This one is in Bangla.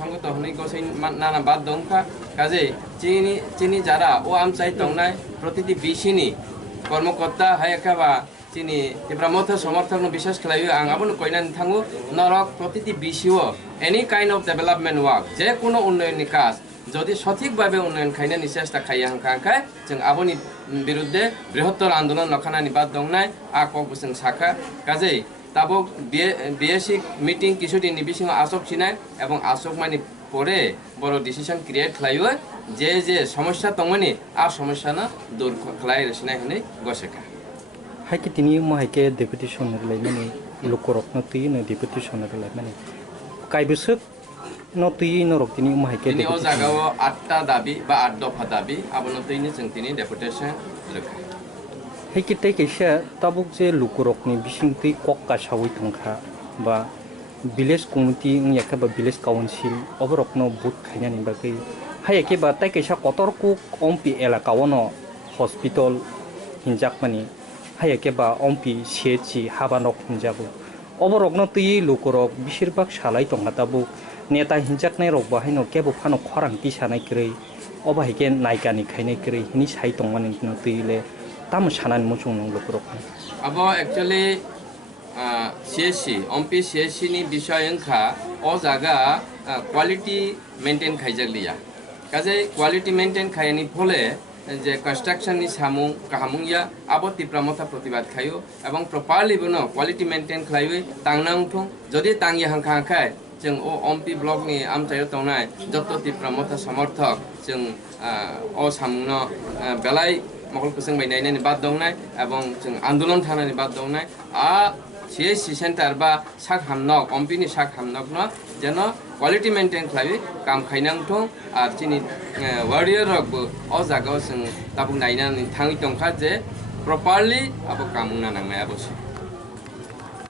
সংগত হনি গসই নানা বাদ দংখা কাজে চিনি যারা ও আমচাই তংনাই প্রতিটি বিশিনি কর্মকর্তা হায়াকাবা চিনি তিপ্রামথা সমর্থক বিশেষ খেলায় আং আবন কইনান থাঙ্গু নরক প্রতিটি বিশিও any kind of development work যে কোনো উন্নয়নী কাজ যদি সঠিকভাবে উন্নয়ন খাইনানি চেষ্টা খাইয়া হাंखाय जों আবনি বিরুদ্ধে বৃহত্তর আন্দোলন লখানানি বাদ দংনাই আ কক বসং শাখা কাজে তাবক বিএসি মিটিং কিছুদিন বিসিং আসক চিনাই এবং আসক মানি পরে বড় ডিসিশন ক্রিয়েট খাইও যে যে সমস্যা তংমানি আর সমস্যা না দূর খাই রসিনাই হনে গসেকা হাইকে তিনি মাইকে ডেপুটেশন লাইমানি লোকরক নতি ন ডেপুটেশন লাইমানি কাইবসক নতি নরক তিনি মাইকে তিনি ও জায়গাও 8টা দাবি বা 8 দফা দাবি আবনতইনি जों তিনি ডেপুটেশন লেখা হাইকে তাই কাইসা তাবুক যে লোকরকনি বিসিংতি কক্কা সাউই থংখা বা ভিলেজ কমিটি ইয়াকাবা ভিলেজ কাউন্সিল অবরকনো বুথ খাইনানি বাকি হাইকে বা তাই কাইসা কতরকু অম্পি এলাকাওনো হসপিটাল হিনজাকমানি হাইকে বা অম্পি সিএচি হাবানক হিনজাবো অবরকনো তুই লোকরক বেশিরভাগ সালাই টংহা তাবুক नेता हिंजाकनाय रक बाहायनो केबो फानो खरांथि सानाय क्रै अबाहायके नायगानि खायनाय क्रै हिनि साइ तंमानि तुइले ताम सानानि मोचुं लोकरक अब एक्चुअली सीएससी ओमपी सीएससी नि विषय अंखा ओ जागा क्वालिटी मेंटेन खायजालिया काजे क्वालिटी मेंटेन खायनि फले जे कंस्ट्रक्शन नि सामु काहामुया आबो तिप्रामथा प्रतिबाद खायो एवं प्रॉपर्ली बनो क्वालिटी मेंटेन खायवे तांनांथों जदि तांगि हांखाय जों ओ ओमपी ब्लक नि आमचायो तंनाय जतो तिप्रामथा समर्थक जों ओ सामुनो बेलाय मखल कुसुं बायनायनि बाद दंनाय एवं जों आन्दोलन थानानि बाद दंनाय आ सीएससी सेंटर बा साक हामनक ओमपी नि साक हामनक न जेन क्वालिटी मेंटेन खायवे काम खायनांथों आर चिनि वारियर रकबो ओ जागाव जों ताबुक नायनानि थाङि दंखा जे प्रॉपर्ली आबो कामुना नांनाय आबो